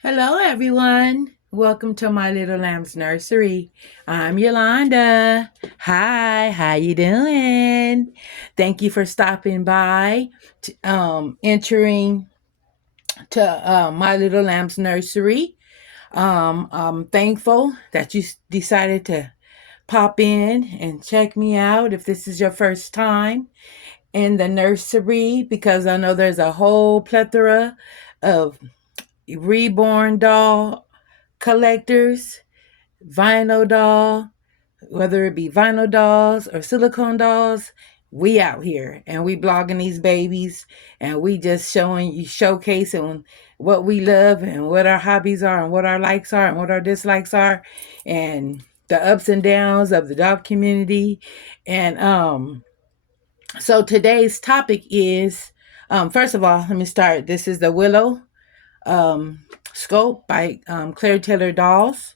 Hello, everyone. Welcome to My Little Lamb's Nursery. I'm Yolanda. Hi, how you doing? Thank you for stopping by, entering to My Little Lamb's Nursery. I'm thankful that you decided to pop in and check me out if this is your first time in the nursery, because I know there's a whole plethora of reborn doll collectors, vinyl doll, whether it be vinyl dolls or silicone dolls. We out here and we blogging these babies, and we just showcasing what we love and what our hobbies are and what our likes are and what our dislikes are, and the ups and downs of the dog community. And so today's topic is, first of all, let me start. This is the Willow scope by Claire Taylor Dolls.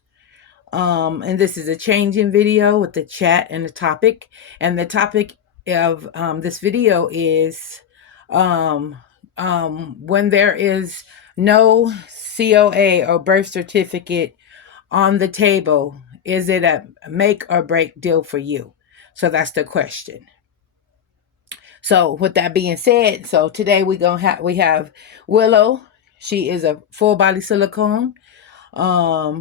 And this is a changing video with the chat and the topic. And the topic of this video is when there is no COA or birth certificate on the table, is it a make or break deal for you? So that's the question. So with that being said, so today we have Willow. She is a full body silicone.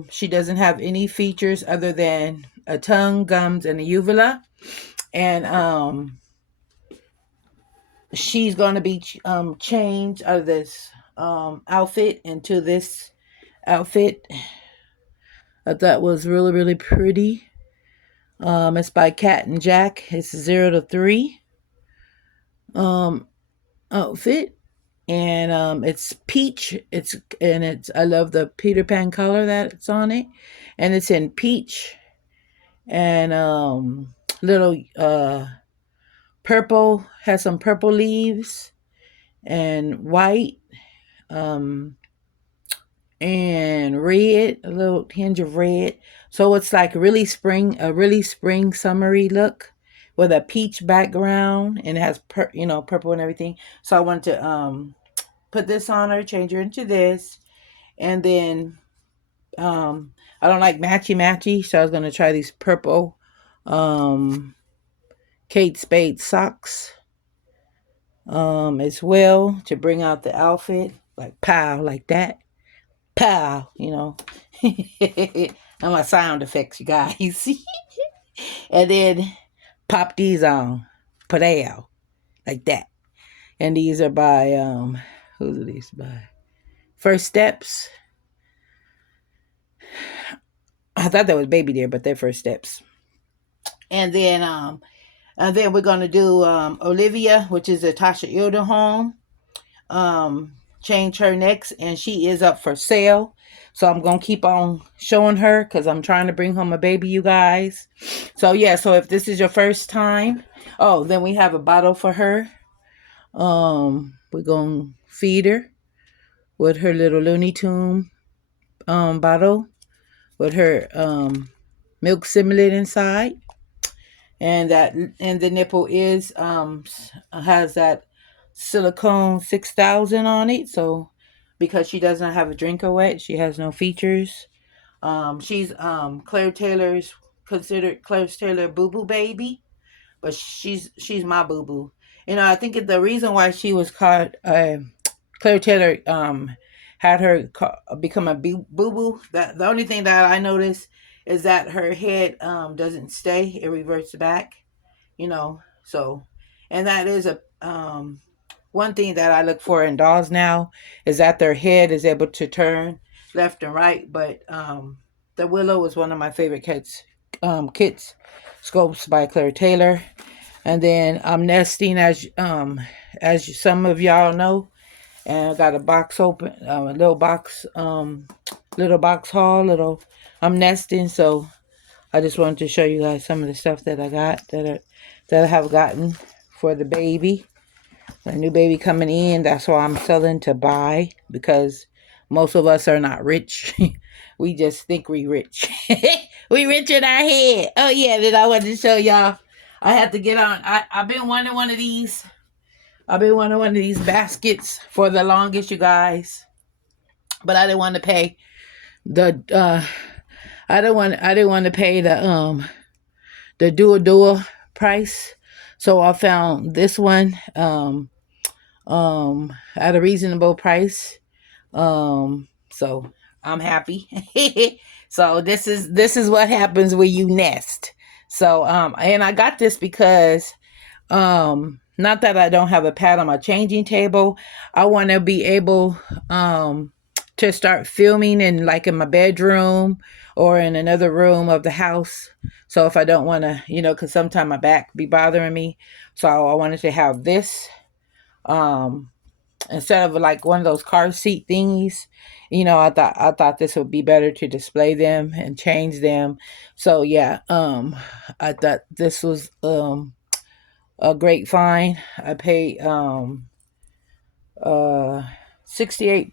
She doesn't have any features other than a tongue, gums, and a uvula. And she's going to be changed out of this outfit into this outfit. I thought was really, really pretty. It's by Cat and Jack. It's 0 to 3 outfit. And it's peach. It's I love the Peter Pan color that's on it. And it's in peach and little purple, has some purple leaves and white, um and red, a little hinge of red. So it's like a really spring summery look with a peach background, and it has purple and everything. So I wanted to put this on her, change her into this. And then I don't like matchy matchy, so I was gonna try these purple um Kate Spade socks as well to bring out the outfit, like pow, like that. Pow, I'm my sound effects, you guys. And then pop these on. Padeo. Like that. And these are by who's are these by? First Steps. I thought that was Baby Deer, but they're First Steps. And then we're gonna do Olivia, which is a Tasha Ilderholm. Change her next, and she is up for sale. So I'm gonna keep on showing her because I'm trying to bring home a baby, you guys. So yeah, so if this is your first time, oh, then we have a bottle for her. We're gonna feed her with her little Looney Tune bottle with her milk simulant inside, and the nipple is has that silicone 6000 on it. So because she doesn't have a drinker wet, she has no features. She's Claire Taylor's considered Claire Taylor boo boo baby, but she's my boo boo. I think the reason why she was called Claire Taylor had her become a boo boo. That the only thing that I noticed is that her head doesn't stay; it reverts back. So, and that is a one thing that I look for in dolls now is that their head is able to turn left and right. But the Willow was one of my favorite kits scopes by Claire Taylor. And then I'm nesting as some of y'all know, and I got a box open, a little box haul, little. I'm nesting, so I just wanted to show you guys some of the stuff that I got that I have gotten for the baby. A new baby coming in. That's why I'm selling to buy, because most of us are not rich. We just think we rich. We rich in our head. Oh yeah, then I wanted to show y'all. I had to get on. I've been wanting one of these. I've been wanting one of these baskets for the longest, you guys. but I didn't want to pay the I didn't want to pay the dual price. So I found this one at a reasonable price. So I'm happy. So this is what happens when you nest. So and I got this because not that I don't have a pad on my changing table. I want to be able to start filming in like in my bedroom or in another room of the house. So if I don't want to, because sometimes my back be bothering me, so I wanted to have this um instead of like one of those car seat thingies. I thought this would be better to display them and change them. So yeah, I thought this was a great find. I paid uh $68,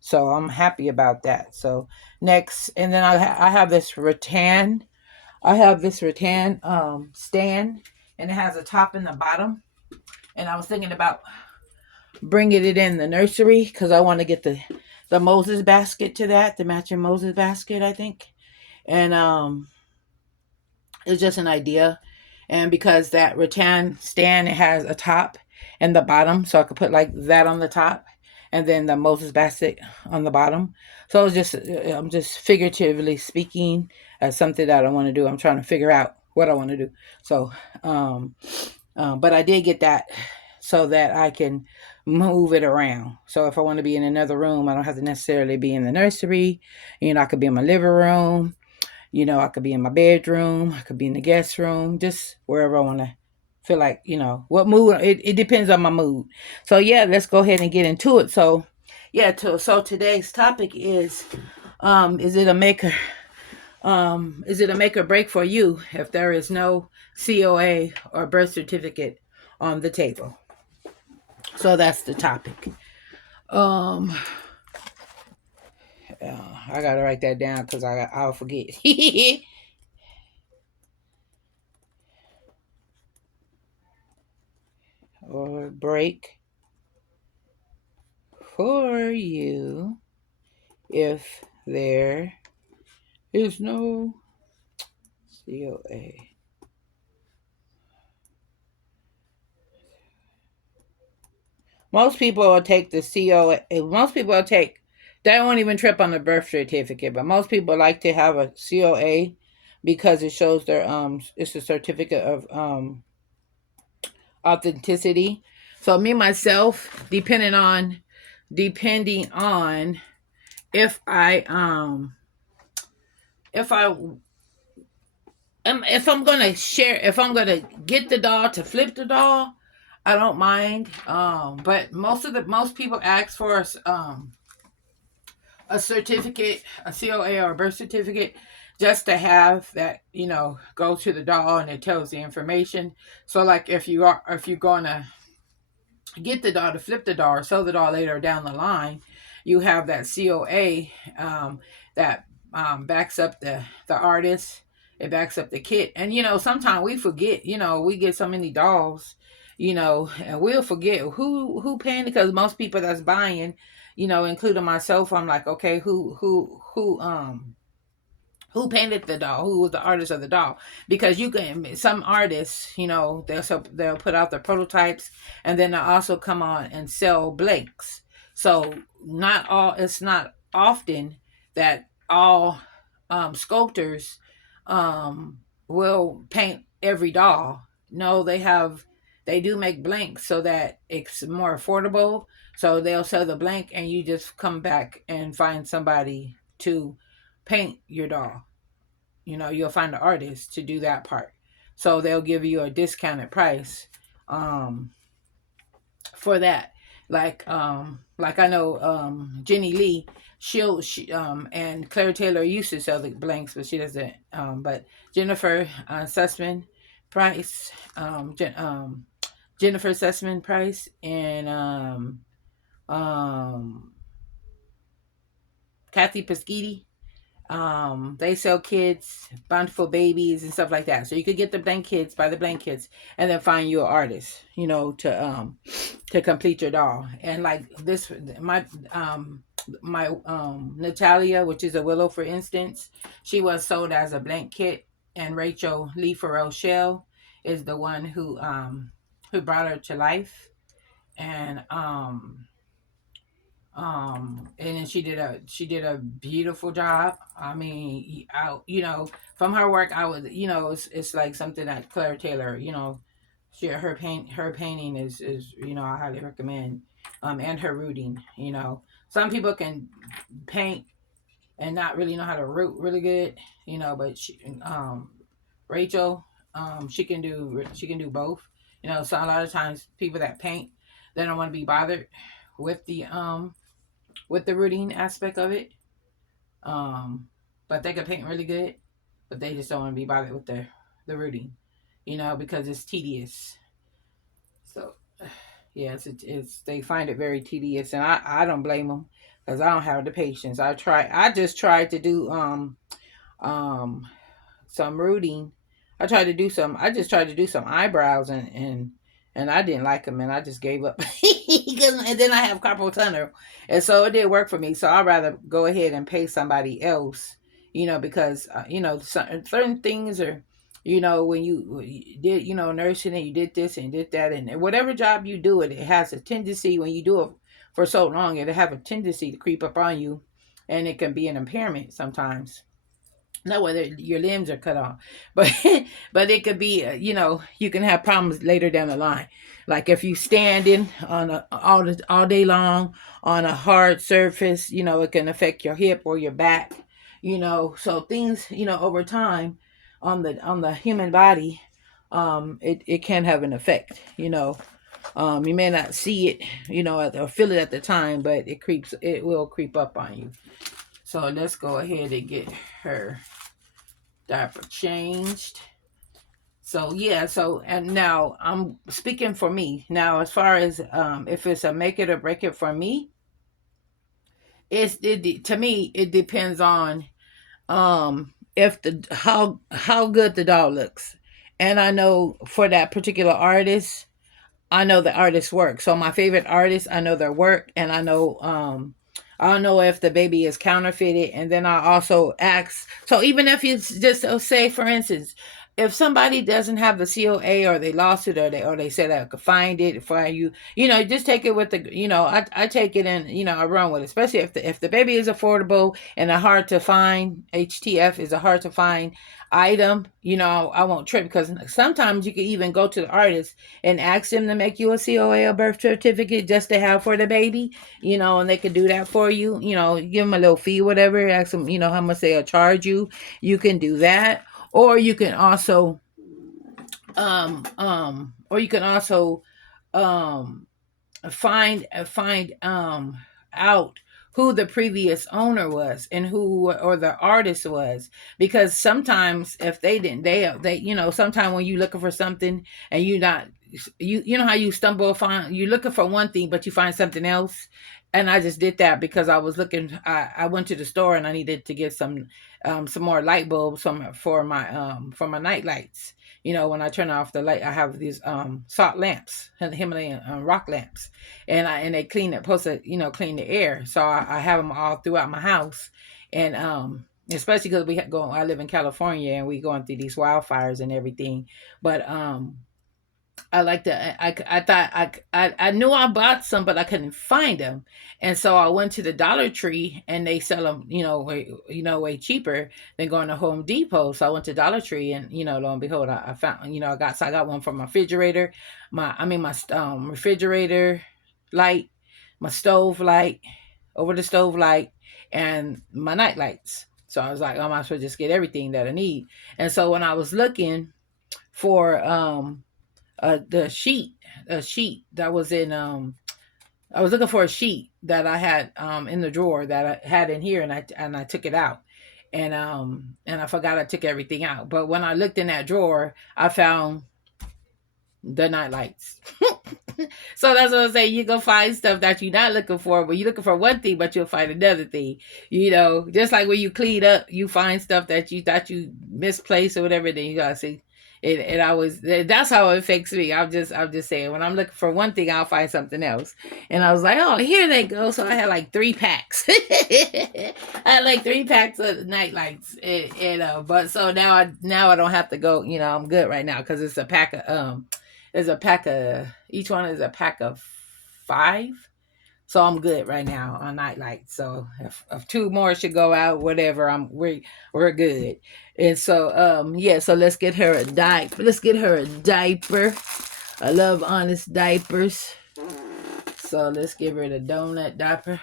so I'm happy about that. So next, and then I have this rattan. I have this rattan stand, and it has a top and the bottom. And I was thinking about bringing it in the nursery because I want to get the Moses basket to that, the matching Moses basket, I think. And it's just an idea. And because that rattan stand, it has a top and the bottom, so I could put like that on the top, and then the Moses basket on the bottom. So I'm just figuratively speaking as something that I want to do. I'm trying to figure out what I want to do. So, but I did get that so that I can move it around. So if I want to be in another room, I don't have to necessarily be in the nursery. I could be in my living room. I could be in my bedroom. I could be in the guest room, just wherever I want to feel like, what mood. It depends on my mood. So, yeah, let's go ahead and get into it. So, yeah, so today's topic is it a maker? Is it a make or break for you if there is no COA or birth certificate on the table? So that's the topic. I gotta write that down because I'll forget. Or break for you if there is no COA. Most people will take the COA. Most people will take. They won't even trip on the birth certificate, but most people like to have a COA because it shows their It's a certificate of authenticity. So me myself, depending on if I if I if I'm gonna share, if I'm gonna get the doll to flip the doll, I don't mind. But most people ask for a certificate, a COA or a birth certificate, just to have that, go to the doll and it tells the information. So like if you're gonna get the doll to flip the doll or sell the doll later down the line, you have that COA that backs up the artist. It backs up the kit. And sometimes we forget. We get so many dolls. And we'll forget who paying, because most people that's buying, including myself, I'm like, okay, who painted the doll, who was the artist of the doll, because you can, some artists, they'll put out their prototypes, and then they'll also come on and sell blanks. So it's not often that all sculptors will paint every doll. No, they do make blanks so that it's more affordable. So they'll sell the blank and you just come back and find somebody to paint your doll. You'll find an artist to do that part. So they'll give you a discounted price for that. Like I know Jenny Lee, she and Claire Taylor used to sell the blanks, but she doesn't. But Jennifer Sussman Price, Jennifer Sussman Price, and Kathy Paschiti. They sell kids, bountiful babies and stuff like that. So you could get the blank kids, buy the blank kids, and then find you an artist, to complete your doll. And like this, my my Natalia, which is a willow, for instance, she was sold as a blank kit, and Rachel Lee Farrell Shell is the one who brought her to life. And and then she did a beautiful job. I mean, from her work, I would, it's like something that Claire Taylor, her painting is, I highly recommend. And her rooting, some people can paint and not really know how to root really good, but Rachel, she can do both. So a lot of times people that paint, they don't want to be bothered with the rooting aspect of it. Um, but they can paint really good, but they just don't want to be bothered with the rooting, because it's tedious. So yes, it's they find it very tedious, and I don't blame them, because I don't have the patience. I just tried to do um some rooting. I just tried to do some eyebrows, and I didn't like them, and I just gave up. And then I have carpal tunnel, and so it didn't work for me. So I'd rather go ahead and pay somebody else, because certain things are, when you did, nursing, and you did this and did that, and whatever job you do, it has a tendency, when you do it for so long, it'll have a tendency to creep up on you, and it can be an impairment sometimes. Not whether your limbs are cut off, but but it could be, you can have problems later down the line. Like if you standing on all day long on a hard surface, it can affect your hip or your back. So things, over time, on the human body, it can have an effect. You may not see it, or feel it at the time, but it will creep up on you. So let's go ahead and get her diaper changed. So yeah, and now I'm speaking for me. Now, as far as if it's a make it or break it for me, to me it depends on if how good the dog looks. And I know for that particular artist, I know the artist's work. So my favorite artists, I know their work, and I don't know if the baby is counterfeited. And then I also ask, so even if it's just, say for instance, if somebody doesn't have the COA, or they lost it, or they said I could find it for you, just take it with I take it, and I run with it. Especially if the baby is affordable and a hard to find, HTF is a hard to find item, I won't trip, because sometimes you can even go to the artist and ask them to make you a COA or birth certificate just to have for the baby, and they can do that for you. Give them a little fee, whatever, ask them, how much they'll charge you. You can do that. Or you can also or you can also find out who the previous owner was, and who, or the artist was. Because sometimes if they didn't, they sometimes when you looking for something, and you know how you stumble upon, you're looking for one thing but you find something else. And I just did that because I was looking, I went to the store, and I needed to get some more light bulbs for my night lights. When I turn off the light, I have these salt lamps, Himalayan rock lamps, and they clean it, supposed to clean the air. So I have them all throughout my house, and especially because I live in California, and we going through these wildfires and everything. But I like to. I thought I knew I bought some, but I couldn't find them, and so I went to the Dollar Tree, and they sell them, way cheaper than going to Home Depot. So I went to Dollar Tree, and lo and behold, I found, I got one for my refrigerator, my refrigerator light, my stove light, over the stove light, and my night lights. So I was like, I might as well just get everything that I need. And so when I was looking for the sheet, a sheet that was in I was looking for a sheet that I had in the drawer that I had in here, and I took it out, and I forgot I took everything out. But when I looked in that drawer, I found the night lights. So that's what I'm saying. You can find stuff that you're not looking for, but you're looking for one thing, but you'll find another thing. Just like when you clean up, you find stuff that you thought you misplaced or whatever. Then you gotta see, It always, that's how it affects me. I'm just saying, when I'm looking for one thing, I'll find something else. And I was like, oh, here they go. So I had like 3 packs. I had like 3 packs of night lights, but so now I don't have to go. I'm good right now because it's a pack of there's a pack of, each one is a pack of 5. So I'm good right now on night lights. So if 2 more should go out, whatever, we're good. And so yeah, so let's get her a diaper. Let's get her a diaper. I love Honest diapers. So let's give her the donut diaper.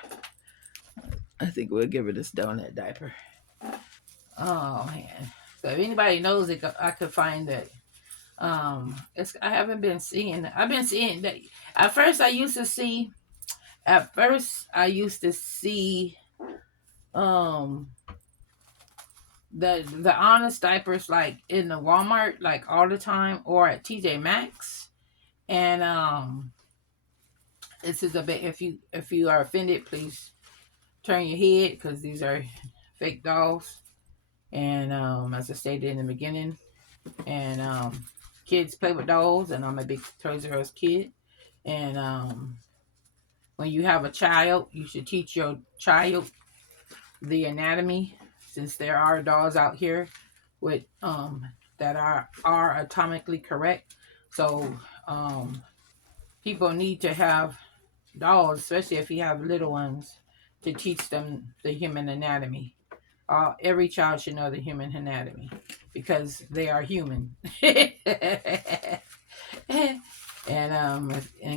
I think we'll give her this donut diaper. Oh man. So if anybody knows it, I could find that. I haven't been seeing. I've been seeing that. At first I used to see um the Honest diapers like in the Walmart like all the time, or at TJ Maxx. And this is a bit, if you are offended, please turn your head, because these are fake dolls. And as I stated in the beginning, and kids play with dolls, and I'm a big Toys R Us kid. And when you have a child, you should teach your child the anatomy, since there are dolls out here with that are anatomically correct. So people need to have dolls, especially if you have little ones, to teach them the human anatomy. Every child should know the human anatomy, because they are human. And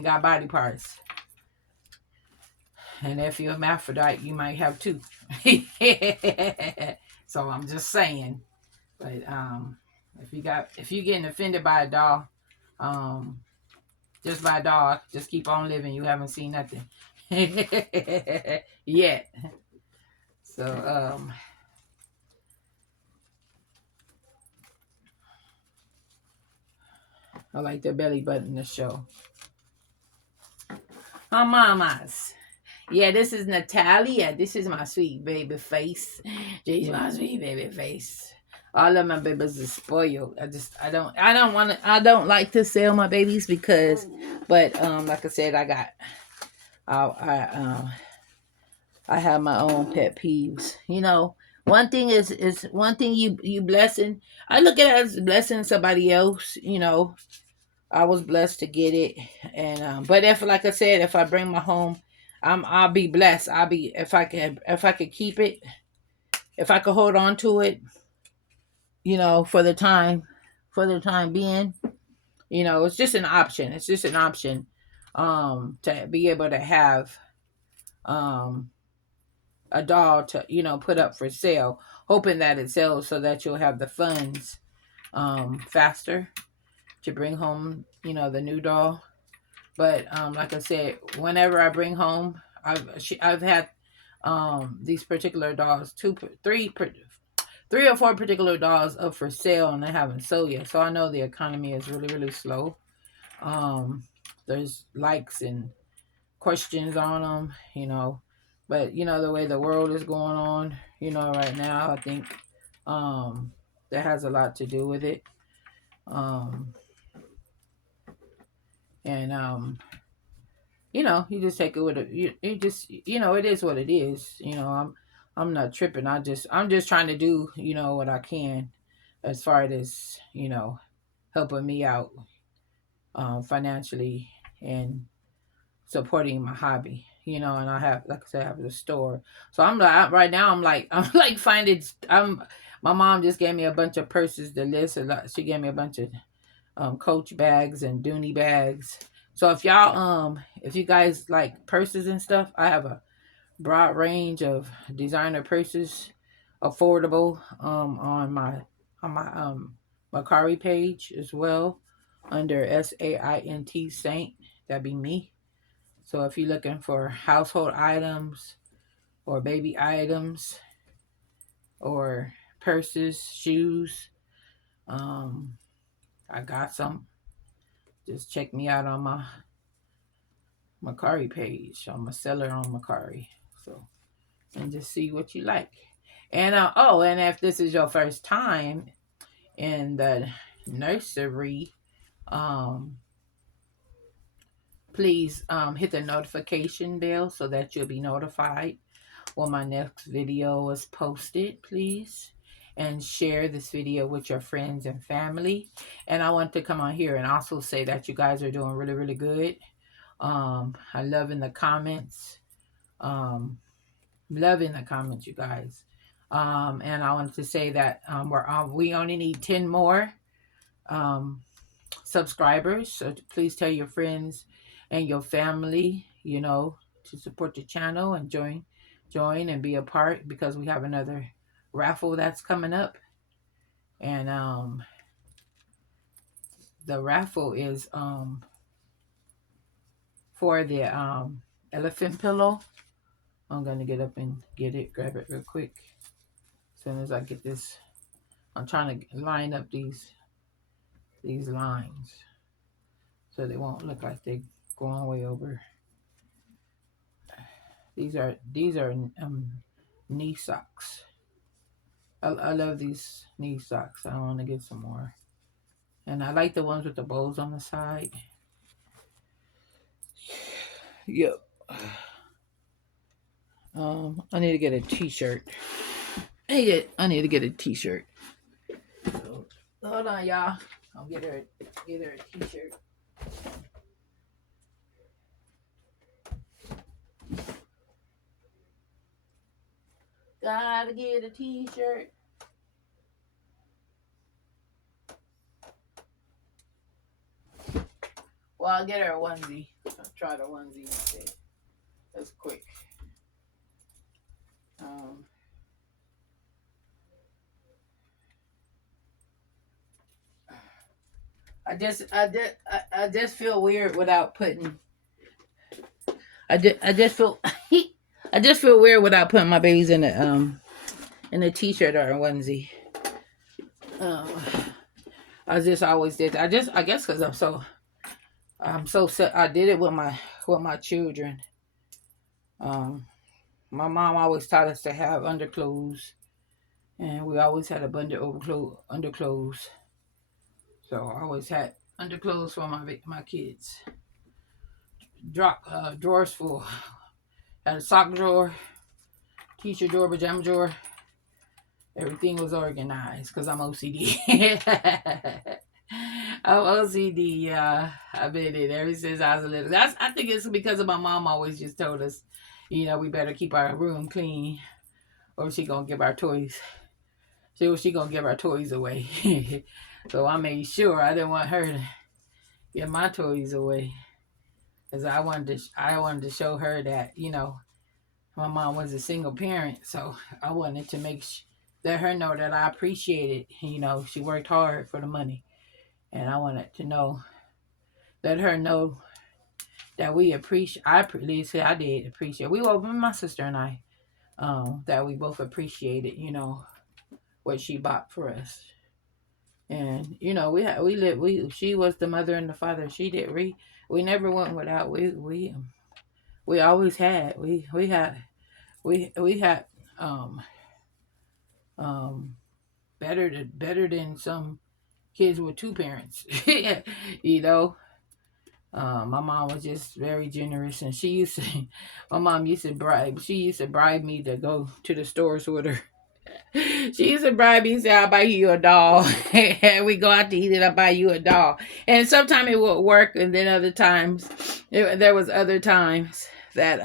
got body parts. And if you're a hermaphrodite, you might have 2. So I'm just saying. But if you're getting offended by a doll, just by a doll, just keep on living. You haven't seen nothing yet. So I like the belly button to show. Mamas. Yeah, this is Natalia. This is my sweet baby face. She's my sweet baby face. All of my babies are spoiled. I don't like to sell my babies because, but like I said, I have my own pet peeves. One thing is one thing you blessing. I look at it as blessing somebody else. I was blessed to get it, and but if, like I said, if I bring my home, I'll be blessed. I'll be, if I could keep it, if I could hold on to it, for the time being, it's just an option. It's just an option, to be able to have um a doll to put up for sale, hoping that it sells so that you'll have the funds faster to bring home the new doll. But like I said, whenever I bring home, I've had these particular dolls, 3 or 4 particular dolls up for sale, and they haven't sold yet. So I know the economy is really, really slow. There's likes and questions on them, but the way the world is going on, right now, I think that has a lot to do with it. And you just take it with you just, it is what it is. I'm not tripping. I'm just trying to do, what I can, as far as, helping me out financially, and supporting my hobby. And I have, like I said, I have the store. So I'm like, right now I'm like finding, my mom just gave me a bunch of purses to list. She gave me a bunch of Coach bags and Dooney bags. So if you guys like purses and stuff, I have a broad range of designer purses, affordable, on my Mercari page as well, under SAINT Saint. That'd be me. So if you're looking for household items, or baby items, or purses, shoes, I got some. Just check me out on my Mercari page. I'm a seller on Mercari. So, and just see what you like. And and if this is your first time in the Nursery, um, please hit the notification bell so that you'll be notified when my next video is posted, please. And share this video with your friends and family. And I want to come on here and also say that you guys are doing really, really good. I love in the comments. Loving the comments, you guys. And I wanted to say that we only need 10 more subscribers. So please tell your friends and your family, to support the channel and join and be a part, because we have another raffle that's coming up. And the raffle is for the elephant pillow. I'm gonna get up and grab it real quick. As soon as I get this, I'm trying to line up these lines so they won't look like they're going way over. These are knee socks. I love these knee socks. I want to get some more, and I like the ones with the bows on the side. Yep. I need to get a t-shirt. I need to get a t-shirt. So, hold on, y'all. I'll get her a t-shirt. Gotta get a t-shirt. Well, I'll get her a onesie. I'll try the onesie instead. That's quick. I just feel weird without putting. I just feel I just feel weird without putting my babies in a t-shirt or a onesie. I just always did. I guess because I'm so set. I did it with my children. My mom always taught us to have underclothes, and we always had abundant underclothes. So I always had underclothes for my kids. Drawers full. Had a sock drawer, t-shirt drawer, pajama drawer. Everything was organized because I'm OCD. I'm OCD, yeah. I've been in ever since I was a little. I think it's because of my mom always just told us, we better keep our room clean, or she gonna give our toys. She gonna give our toys away. So I made sure I didn't want her to give my toys away, because I wanted to show her that my mom was a single parent, so I wanted to let her know that I appreciate it. She worked hard for the money, and I wanted to let her know that we appreciate. At least I did appreciate. My sister and I, that we both appreciated, what she bought for us. And she was the mother and the father. We never went without. We always had. We had better than some kids with two parents. My mom was just very generous, and my mom used to bribe me to go to the stores with her. She used to bribe me and say, I'll buy you a doll. And we go out to eat and I'll buy you a doll. And sometimes it would work, and then other times, there was other times that,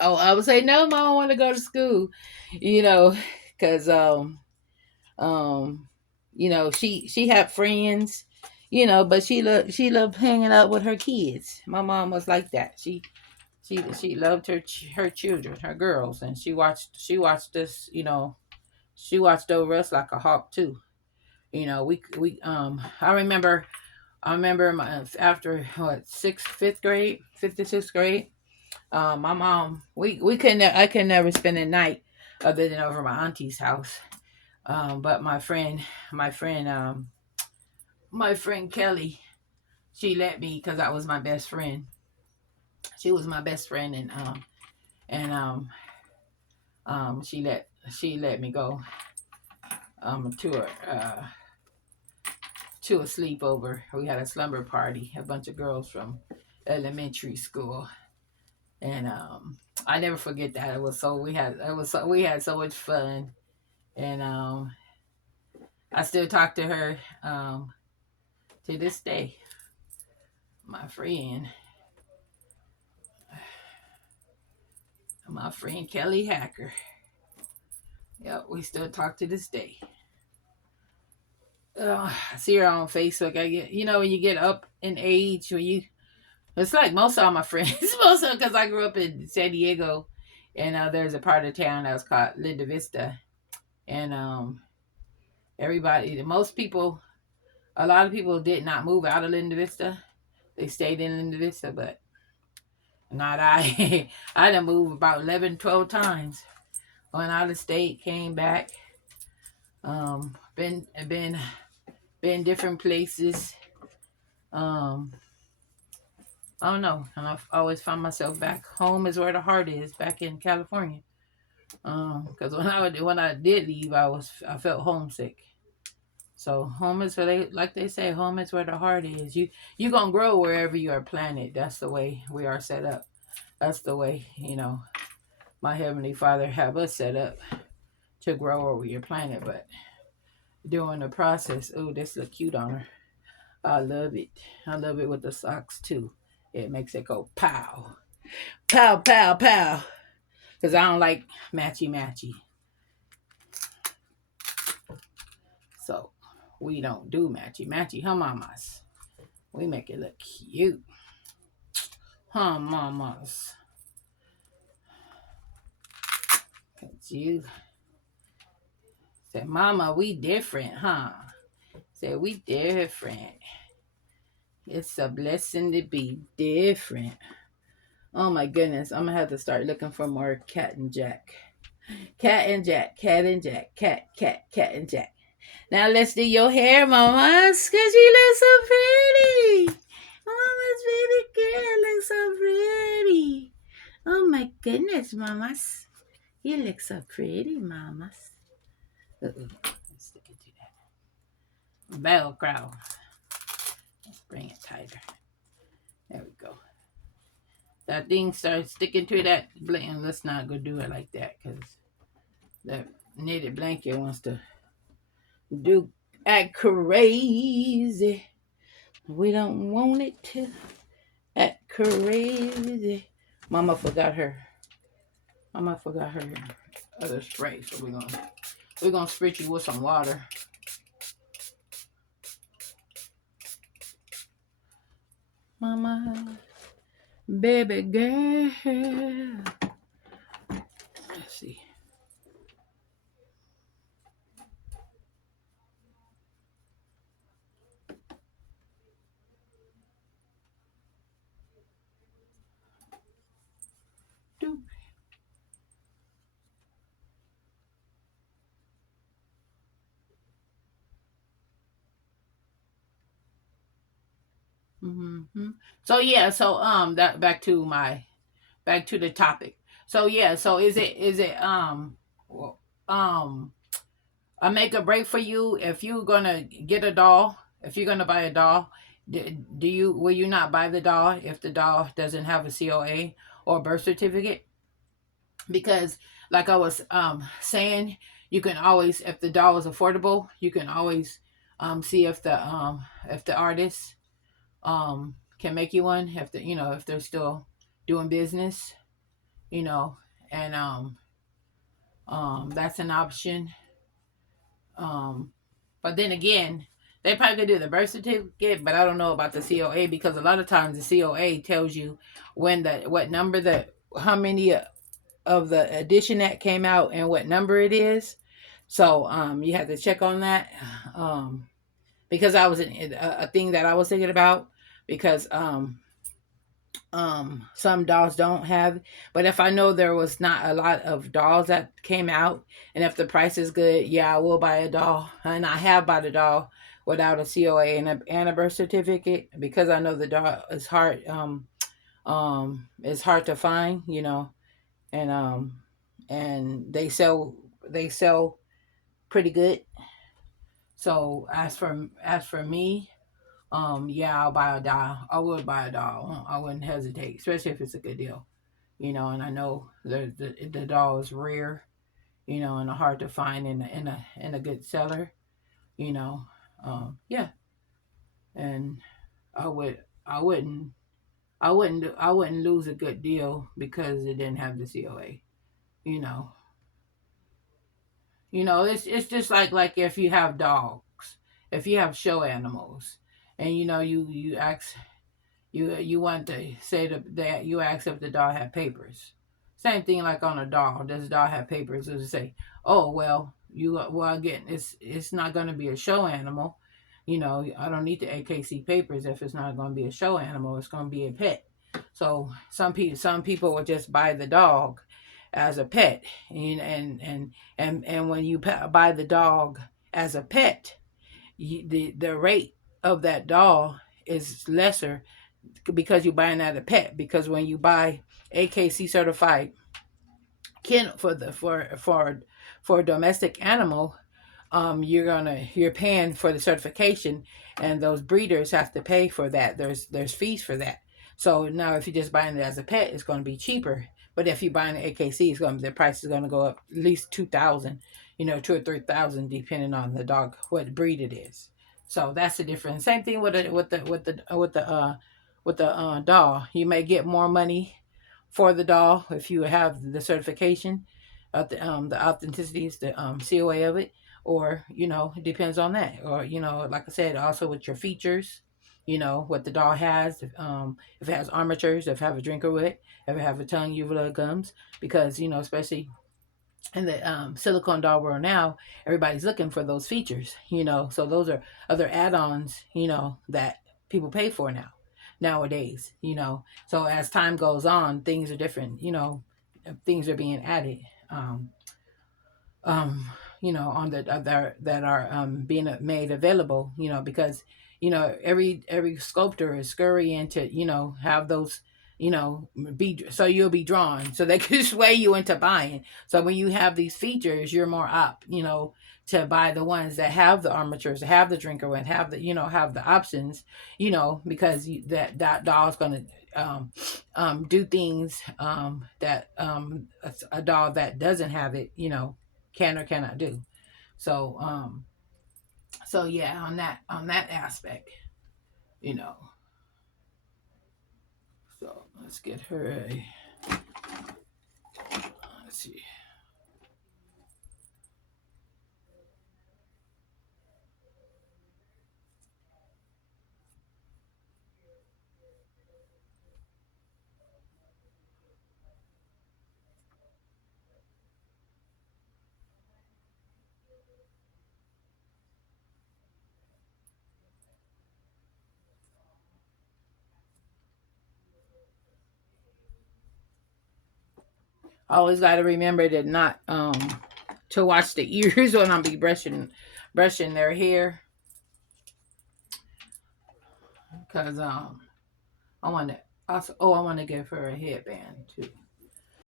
I would say, no, Mom, I want to go to school, because, she had friends, but she loved hanging out with her kids. My mom was like that. She loved her children, her girls, and she watched us. She watched over us like a hawk too. I remember after fifth to sixth grade. My mom, I could never spend a night other than over my auntie's house. But my friend Kelly, she let me, because I was my best friend. She was my best friend, and she let me go to to a sleepover. We had a slumber party, a bunch of girls from elementary school, and I never forget that. We had so much fun, and I still talk to her to this day. My friend Kelly Hacker. Yep, we still talk to this day. I see her on Facebook. I get, when you get up in age, it's like most of my friends, most of because I grew up in San Diego, and there's a part of town that was called Linda Vista, and most people, a lot of people did not move out of Linda Vista. They stayed in Linda Vista, but not I. I done moved about 11, 12 times. Went out of state, came back. Been different places. I don't know, and I've always found myself back home is where the heart is, back in California. Because when I did leave, I felt homesick. So home is where they say, home is where the heart is. You gonna grow wherever you are planted. That's the way we are set up. That's the way my Heavenly Father have us set up to grow where you're planted. But during the process, oh, this look cute on her. I love it. I love it with the socks too. It makes it go pow, pow, pow, pow. Because I don't like matchy matchy. So we don't do matchy matchy, huh, mamas? We make it look cute, huh, mamas? Cause you said, Mama, we different, huh? Said we different. It's a blessing to be different. Oh my goodness, I'm gonna have to start looking for more Cat and Jack. Cat and Jack, Cat and Jack, Cat and Jack. Now let's do your hair, mamas, cause you look so pretty. Mama's baby girl looks so pretty. Oh my goodness, mamas. You look so pretty, mamas. Uh-oh. Let's stick it to that. Velcro. Let's bring it tighter. There we go. That thing starts sticking to that blanket. Let's not go do it like that, because that knitted blanket wants to act crazy. We don't want it to act crazy. Mama forgot her other spray, so we're gonna spritz you with some water. Mama, baby girl. Let's see. Mm-hmm. So yeah, so that back to the topic. So yeah, so is it um a make or break for you if you're gonna get a doll? If you're gonna buy a doll, will you not buy the doll if the doll doesn't have a COA or birth certificate? Because like I was saying, you can always, if the doll is affordable, you can always see if the artist can make you one, if they're still doing business, you know and that's an option. But then again, they probably could do the birth certificate, but I don't know about the COA, because a lot of times the COA tells you what number, how many of the edition that came out and what number it is. So you have to check on that, because I was a thing that I was thinking about, because some dolls don't have, but if I know there was not a lot of dolls that came out, and if the price is good, yeah, I will buy a doll. And I have bought a doll without a COA and a birth certificate, because I know the doll is hard, it's hard to find, and and they sell pretty good. So as for me, yeah, I'll buy a doll. I would buy a doll. I wouldn't hesitate, especially if it's a good deal. And I know the doll is rare, and hard to find in a good seller. You know, yeah, and I would I wouldn't I wouldn't lose a good deal because it didn't have the COA. You know, it's just like if you have dogs, if you have show animals, and you ask you want to say that you ask if the dog had papers. Same thing like on a dog. Does the dog have papers? Does it say, oh well, again, it's not going to be a show animal. I don't need the AKC papers if it's not going to be a show animal. It's going to be a pet. So some people will just buy the dog as a pet, and when you buy the dog as a pet, the rate of that dog is lesser because you're buying that a pet. Because when you buy AKC certified kin for a domestic animal, you're paying for the certification, and those breeders have to pay for that. There's fees for that. So now if you're just buying it as a pet, it's going to be cheaper. But if you're buying an AKC, the price is going to go up at least 2,000, 2 or 3,000, depending on the dog, what breed it is. So that's the difference. Same thing with the doll. You may get more money for the doll if you have the certification of the authenticities, the COA of it, or it depends on that. Or like I said, also with your features, what the doll has, if it has armatures, if it have a drinker with it, if it have a tongue, uvula, gums, because especially in the silicone doll world now, everybody's looking for those features. So those are other add-ons, that people pay for nowadays. So as time goes on, things are different. Things are being added. Um, on the that are being made available. Because every sculptor is scurrying to have those be so you'll be drawn so they can sway you into buying. So when you have these features, you're more up to buy the ones that have the armatures, have the drinker, and have have the options. Because that doll's going to do things that a doll that doesn't have it can or cannot do. So yeah, on that aspect, you know. So let's get her a, let's see. Always got to remember to not to watch the ears when I'm be brushing their hair, because I want to also, I want to give her a headband too.